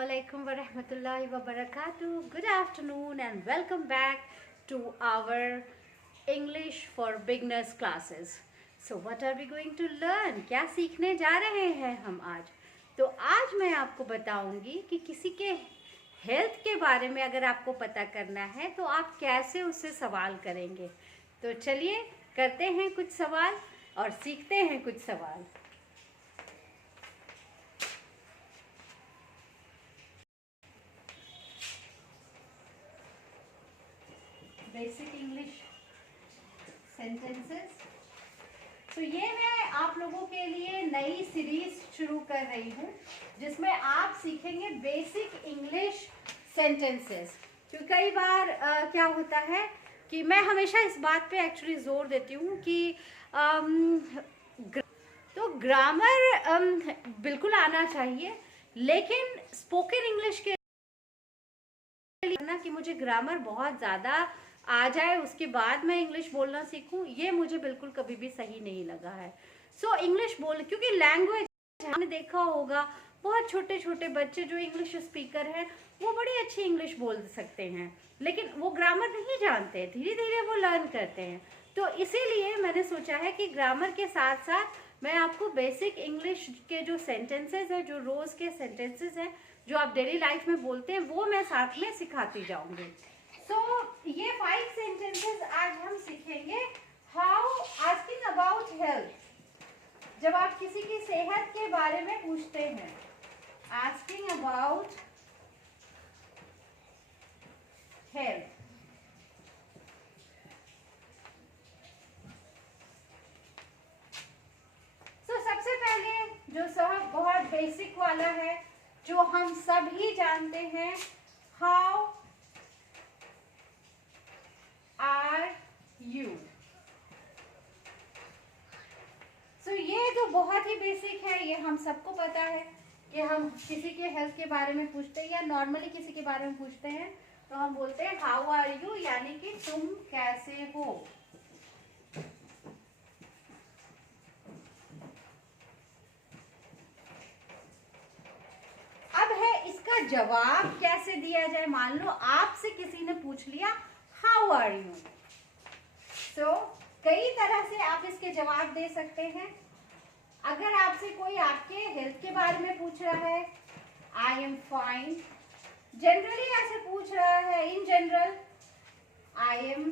Assalamualaikum warahmatullahi wabarakatuh. Good afternoon and welcome back to our English for Beginners classes. So what are we going to learn? क्या सीखने जा रहे हैं हम आज? तो आज मैं आपको बताऊंगी कि किसी के हेल्थ के बारे में अगर आपको पता करना है तो आप कैसे उससे सवाल करेंगे. तो चलिए करते हैं कुछ सवाल और सीखते हैं कुछ सवाल. Basic English sentences. तो ये मैं आप लोगों के लिए नई सीरीज शुरू कर रही हूँ जिसमें आप सीखेंगे बेसिक इंग्लिश सेंटेंसेस. क्योंकि कई बार क्या होता है कि मैं हमेशा इस बात पे एक्चुअली जोर देती हूँ कि तो ग्रामर बिल्कुल आना चाहिए, लेकिन स्पोकन इंग्लिश के लिए ना कि मुझे ग्रामर बहुत ज़्यादा आ जाए उसके बाद मैं इंग्लिश बोलना सीखूं, ये मुझे बिल्कुल कभी भी सही नहीं लगा है. सो इंग्लिश बोल, क्योंकि लैंग्वेज आपने देखा होगा बहुत छोटे छोटे बच्चे जो इंग्लिश स्पीकर हैं वो बड़ी अच्छी इंग्लिश बोल सकते हैं, लेकिन वो ग्रामर नहीं जानते, धीरे धीरे वो लर्न करते हैं. तो इसीलिए मैंने सोचा है कि ग्रामर के साथ साथ मैं आपको बेसिक इंग्लिश के जो सेंटेंसेस हैं, जो रोज़ के सेंटेंसेस हैं, जो आप डेली लाइफ में बोलते हैं, वो मैं साथ में सिखाती जाऊंगी. तो ये 5 सेंटेंसेस आज हम सीखेंगे. हाउ आस्किंग अबाउट हेल्थ, जब आप किसी की सेहत के बारे में पूछते हैं. Asking about health. तो सबसे पहले जो सब बहुत बेसिक वाला है, जो हम सब ही जानते हैं, हाउ आर यू. सो ये तो बहुत ही बेसिक है, ये हम सबको पता है कि हम किसी के हेल्थ के बारे में पूछते हैं या नॉर्मली किसी के बारे में पूछते हैं तो हम बोलते हैं हाउ आर यू, यानी कि तुम कैसे हो. अब है इसका जवाब कैसे दिया जाए. मान लो आपसे किसी ने पूछ लिया हाउ आर यू, तो कई तरह से आप इसके जवाब दे सकते हैं. अगर आपसे कोई आपके हेल्थ के बारे में पूछ रहा है, आई एम फाइन. जनरली ऐसे पूछ रहा है, in general, I am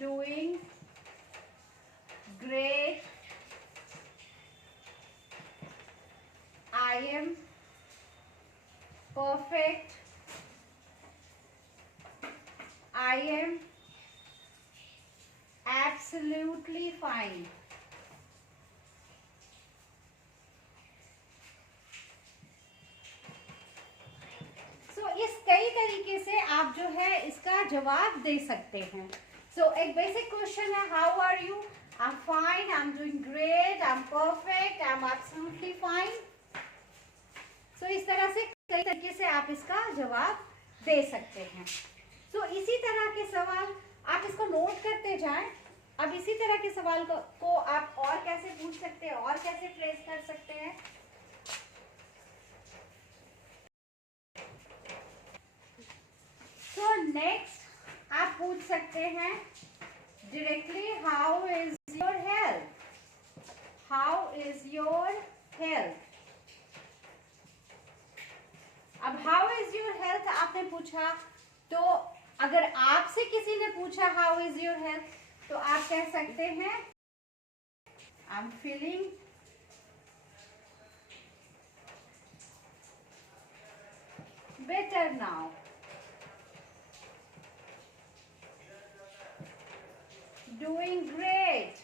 doing great, I am perfect, I am absolutely fine. इस कई तरीके से आप जो है इसका जवाब दे सकते हैं. सो एक बेसिक क्वेश्चन है, how are you. I am fine, I am doing great, I am perfect, I am absolutely fine. So इस तरह से कई तरीके से आप इसका जवाब दे सकते हैं. सो इसी तरह के सवाल आप इसको नोट करते जाएं. अब इसी तरह के सवाल को आप और कैसे पूछ सकते हैं और कैसे फ्रेज कर सकते हैं. तो नेक्स्ट आप पूछ सकते हैं directly, how is your health. How is your health. अब हाउ इज योर हेल्थ आपने पूछा, तो अगर आपसे किसी ने पूछा हाउ इज योर हेल्थ, तो आप कह सकते हैं I am feeling better now. Doing great.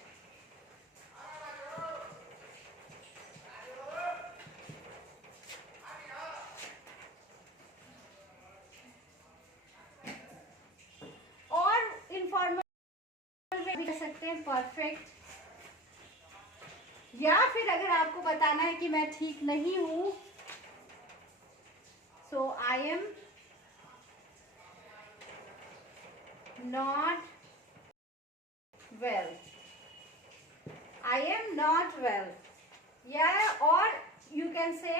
और इनफॉर्मल में भी कह सकते हैं परफेक्ट. या फिर अगर आपको बताना है कि मैं ठीक नहीं हूं, so I am not well. I am not well. Yeah, or you can say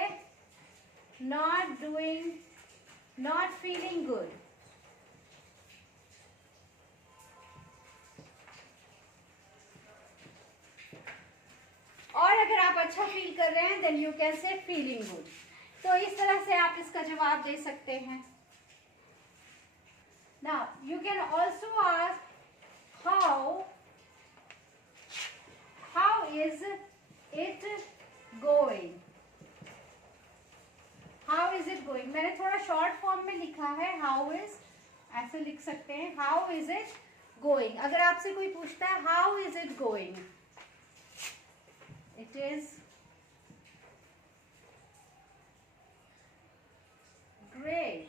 not doing, not feeling good. और अगर आप अच्छा फील कर रहे हैं then you can say feeling good. तो इस तरह से आप इसका जवाब दे सकते हैं। Now you can also ask how is it going, how is it going. मैंने थोड़ा शॉर्ट फॉर्म में लिखा है, हाउ इज, ऐसे लिख सकते हैं, हाउ इज इट गोइंग। अगर आपसे कोई पूछता है how is it going, it is great।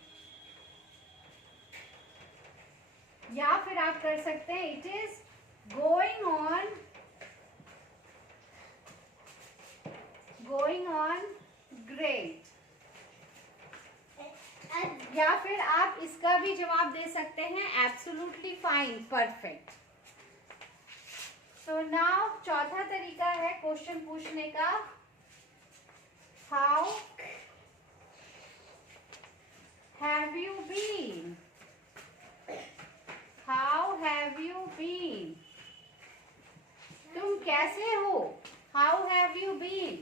या फिर आप कर सकते हैं it is going on great। या फिर आप इसका भी जवाब दे सकते हैं absolutely fine, perfect। तो नाउ चौथा तरीका है क्वेश्चन पूछने का, how have you been, how have you been, तुम कैसे हो, how have you been.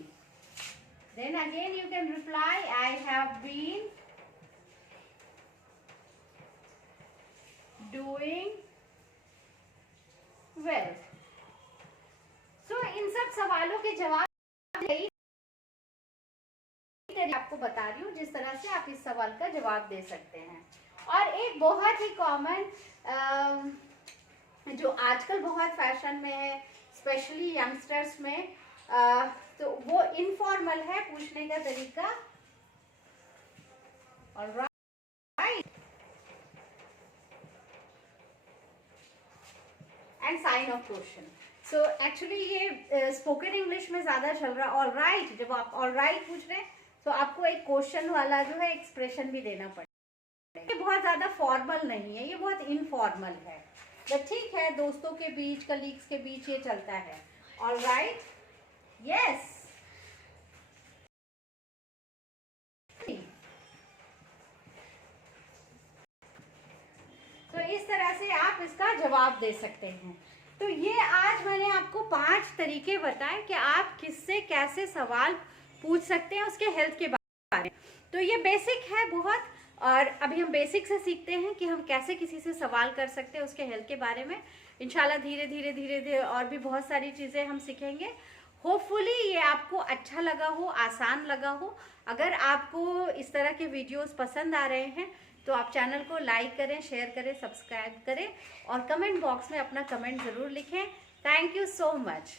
Then again you can reply I have been doing well. इन सब सवालों के जवाब आपको बता रही हूँ जिस तरह से आप इस सवाल का जवाब दे सकते हैं। और एक बहुत ही कॉमन जो आजकल बहुत फैशन में है, स्पेशली यंगस्टर्स में, तो वो इनफॉर्मल है पूछने का तरीका। Alright, and sign off question. So actually ये स्पोकन इंग्लिश में ज़्यादा चल रहा है ऑलराइट। जब आप ऑलराइट पूछ रहे हैं तो आपको एक क्वेश्चन वाला जो है एक्सप्रेशन भी देना पड़ेगा। ये बहुत ज़्यादा फॉर्मल नहीं है, ये बहुत इनफॉर्मल है, बट ठीक है, दोस्तों के बीच, कलीग्स के बीच ये चलता है। Alright, yes. तो इस तरह से आप इसका जवाब दे सकते हैं। तो ये आज मैंने आपको 5 तरीके बताए कि आप किससे कैसे सवाल पूछ सकते हैं उसके हेल्थ के बारे में। तो ये बेसिक है बहुत, और अभी हम बेसिक से सीखते हैं कि हम कैसे किसी से सवाल कर सकते हैं उसके हेल्थ के बारे में। इंशाल्लाह धीरे धीरे और भी बहुत सारी चीज़ें हम सीखेंगे। होपफुली ये आपको अच्छा लगा हो, आसान लगा हो। अगर आपको इस तरह के वीडियोस पसंद आ रहे हैं तो आप चैनल को लाइक करें, शेयर करें, सब्सक्राइब करें और कमेंट बॉक्स में अपना कमेंट ज़रूर लिखें। Thank you so much.